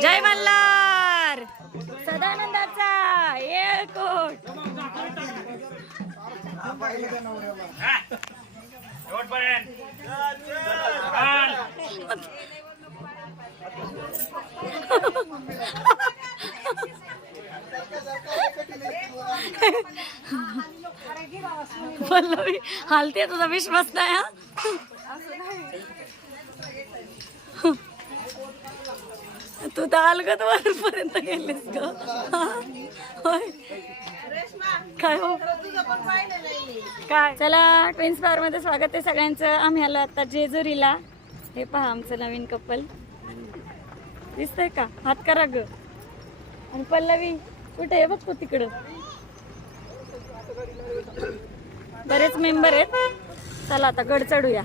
जय मल्हार! सदानंदाचा येळकोट पल्लवी हालते तुझा विश्वास नाही हा? तू तर अलगत वरपर्यंत गेलीस ग. होय. काय हो? काय? चला ट्विन्स पावर मध्ये स्वागत आहे सगळ्यांचं. आम्ही आलो आता जेजुरीला. हे पहा आमचं नवीन कपल. दिसतंय का? हात करा ग. आणि पल्लवी कुठे आहे? बघ तू तिकडं. बरेच मेंबर आहेत. चला आता गड चढूया.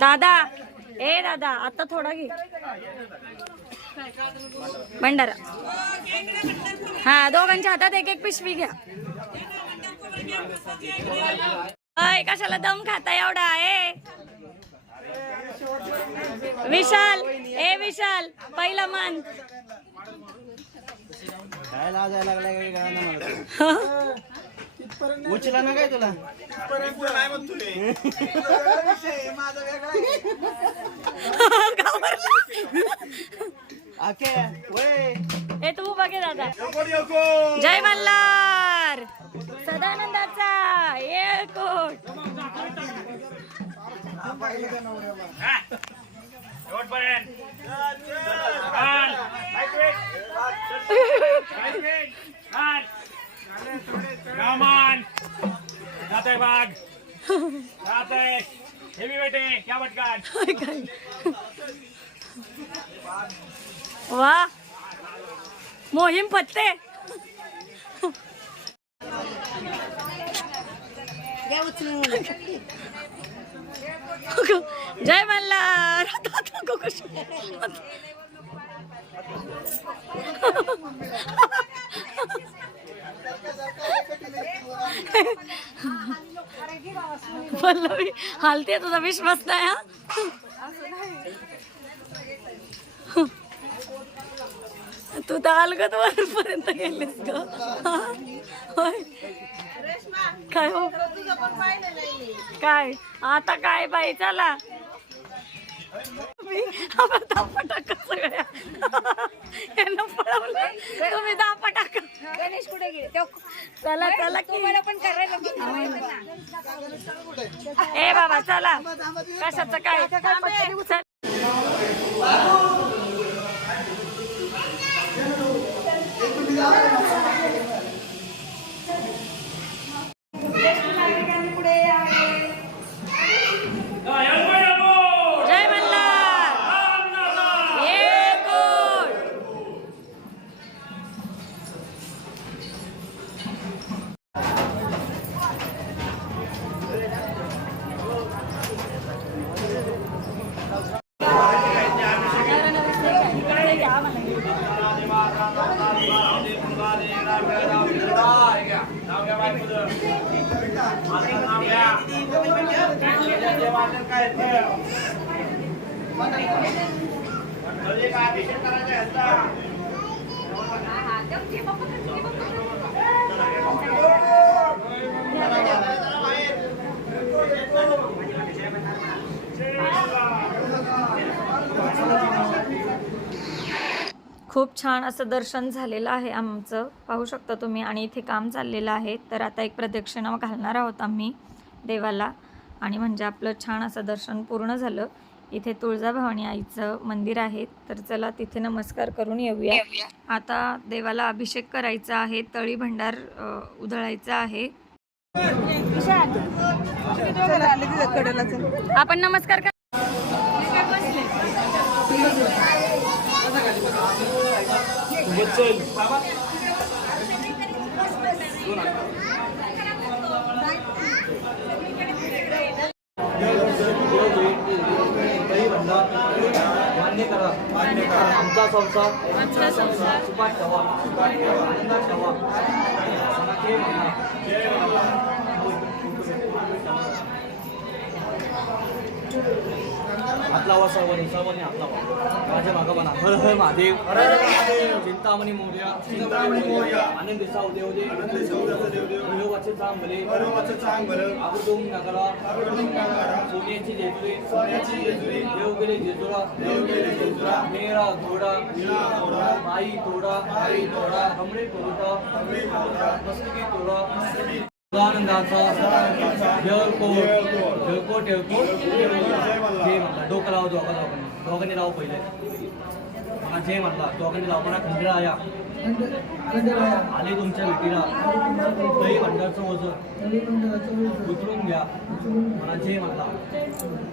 दादा ए दादा आता थोडा घे. भंडारा. हा दोघांच्या हातात एक एक पिशवी घ्या. अय कशाला दम खाता एवढा? ए. विशाल ए विशाल पहिला मान. काय लाजायला लागलाय काय कळलं मला उचला ना काय तुला? आके वय. ए तू बघे दादा. जय मल्हार. सदानंदाचा येळकोट रामान जाते बाग जाते हेवी बेटे क्या बटकाट वा. मोहीम पत्ते. जय मल्हार. पल्लवी हालते तुझा विश्वास नाही हा? तू तर अलगत वरपर्यंत गेलीस ग. होय. काय हो? काय? आता काय बाई चला. तुम्ही आपण दापा टाका सगळ्या. यांना पळवलं. तुम्ही दापा टाका गणेश कुठे गेले? चला चला पण करायला. ए बाबा चला. कशाचं काय? चल. जय मल्हार येळकोट. खूप छान असं दर्शन झालेलं आहे आमचं. पाहू शकता तुम्ही आणि इथे काम चाललेलं आहे. तर आता एक प्रदक्षिणा घालणार आहोत आम्ही देवाला. आणि म्हणजे आपलं छान असं दर्शन पूर्ण झालं. इथे तुळजाभवानी आईचं मंदिर आहे. तर चला तिथे नमस्कार करून येऊया. आता देवाला अभिषेक करायचा आहे. तळी भंडार उधळायचा आहे. आपण नमस्कार कर करा आमचा संसार सुपात ठेवा आनंदात ठेवा जय हात लावा सर्वांनी सर्वांनी हात लावा माझ्या म्हणा हर हर महादेव. चिंतामणी मोर्या. चिंतामणी मोर्या. आनंद साव देव दे आनंद साव देव देव विनोबाचे चांग भले. विनोबाचे चांग भले. आगडूम नगरा. नगरा. सोन्याची जेजुरी. सोन्याची जेजुरी. देव गेले जेजुरा. देव गेले जेजुरा. मेरा घोडा. मेरा घोडा. माई तोडा. माई तोडा. मस्तकी तोडा. मस्तकी आनंदाचा ठेवको जय म्हणला डोकं लावा दोघा दोघांनी दोघांनी लावा पहिले. मला जय म्हणला दोघांनी लावा. मला खंडळा आया आले तुमच्या भेटीला. दही भंडारचं वजन उतरून घ्या. मला जय म्हणला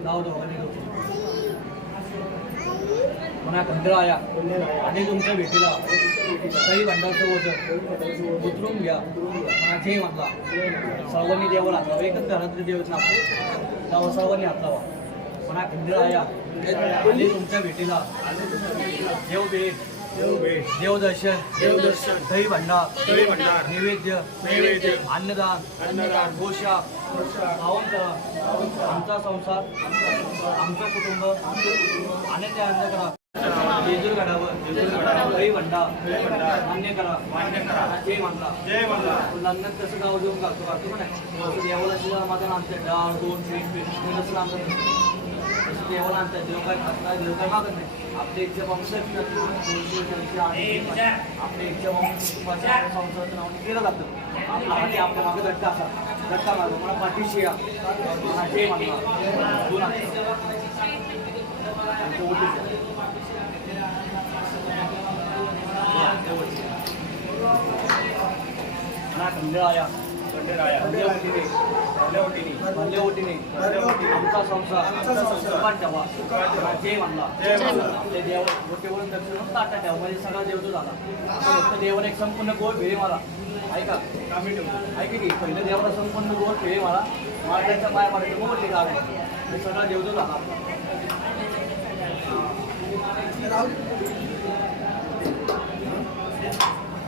लाव दोघांनी डोकं पुन्हा खंडळा आया आणि तुमच्या भेटीला दही भंडारचं वजन उतरून घ्या. माझे म्हणला सर्वांनी देवाला हात लावा एकच घरातले देव आहेत ना आपले लावा सर्वांनी हात आणि तुमच्या भेटीला देव भेट. देवदर्शन देवदर्शन दही भंडार. दही भंडार नैवेद्य. नैवेद्य अन्नदान. अन्नदान गोशा. पावन आमचा संसार. आमचं कुटुंब. आनंद आनंद करा. भंडार मान्य करा मान्य करा. जय म्हणला जय म्हणला लग्नात कसं गाव देऊन घालतो घालतो पण असं देवाला शिवाय माझा नामते डाळ दोन पीठ पीठ तसं तसं देवाला आणतात देव काय खात नाही देव काय मागत नाही. आपल्या इच्छा वंश आपल्या इच्छा संसाराचं केलं जातं. आपला हाती आपल्या मागे धक्का असा. धक्का मारतो. मला पाठीशी या मला जय म्हणला दोन आमचा संसार ठेवा जय म्हणला आपल्या देव गोटेवरून दक्षिण ताटा ठेवा म्हणजे सगळा देवतो झाला फक्त एक संपूर्ण गोड भेळे मला ऐका ऐक की पहिलं देवाला संपूर्ण गोड भेळे मला मला त्यांच्या पाय मारायचं मोठे गाड आहे सगळा देवतो झाला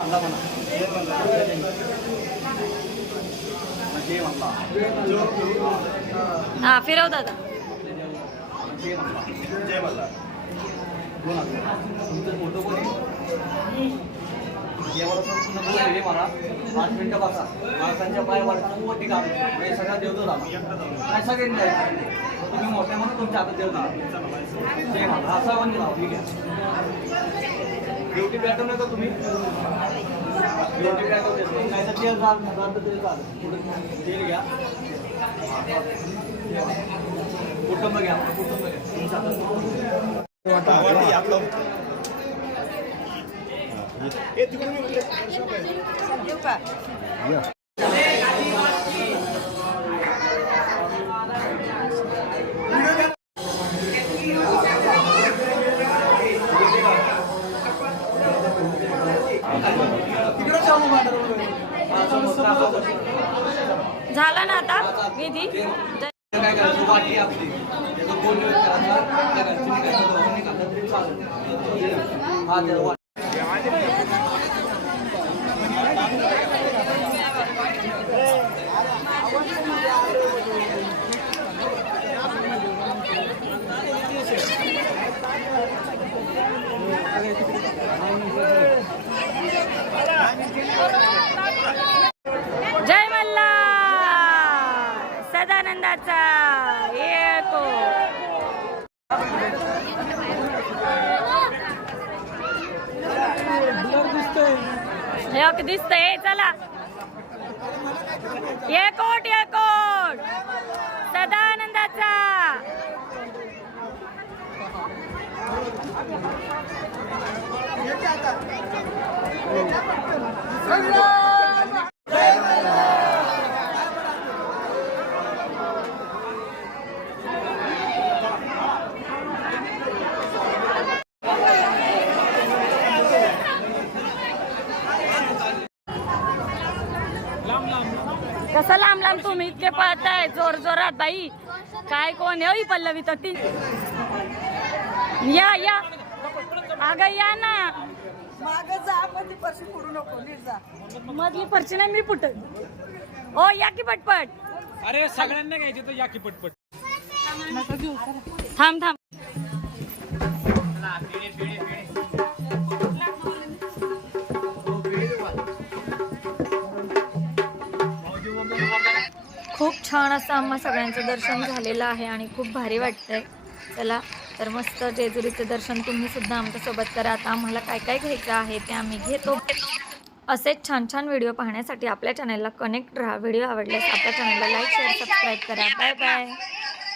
झाला म्हणला म्हणा जय म्हणला हा फिरव दादा जय म्हणला जय म्हणला दोन हात. तुमचं फोटो कोण आहे देवाला संपूर्ण हा फिरव दादा पाच मिनिटं बसा माणसांच्या पायावर मोठी काम म्हणजे सगळा देवतो झाला काय सगळ्यांनी तुम्ही मोठ्या म्हणून तुमच्या हातात देव जय म्हणला असा ठीक आहे ड्युटी पॅटर्न आहे का तुम्ही ड्युटी पॅटर्न नाही तर तेल झालं झालं तर तरी चालेल तेल घ्या कुटुंब घ्या कुटुंब घ्या झाला ना आता विधी? करायचं वाटी आपली त्याचं कोण करायचा काय करायचं तुम्ही काय करता? दोघांनी खाल्लं तरी चालेल हा त्याला वाटी जय एक दिसतंय. चला. एकोट एकोट सदानंदाचा. इतके पळताय जोर जोरात बाई. काय कोण आहे हो पल्लवी तर ती. या या. अगं या ना. मधली पर्ची नाही मी पुट ओ या की पटपट. अरे सगळ्यांना घ्यायचे तर या की पटपट. थांब थांब. खूप छान असं आम्हा सगळ्यांचं दर्शन झालेलं आहे आणि खूप भारी वाटतंय. चला तर मस्त जेजुरीचं दर्शन तुम्ही सुद्धा आमच्यासोबत करा. आता आम्हाला काय काय घ्यायचं आहे ते आम्ही घेतो. असेच छान छान व्हिडिओ पाहण्यासाठी आपल्या चॅनलला कनेक्ट राहा. व्हिडिओ आवडल्यास आपल्या चॅनलला लाईक शेअर सबस्क्राईब करा. Bye bye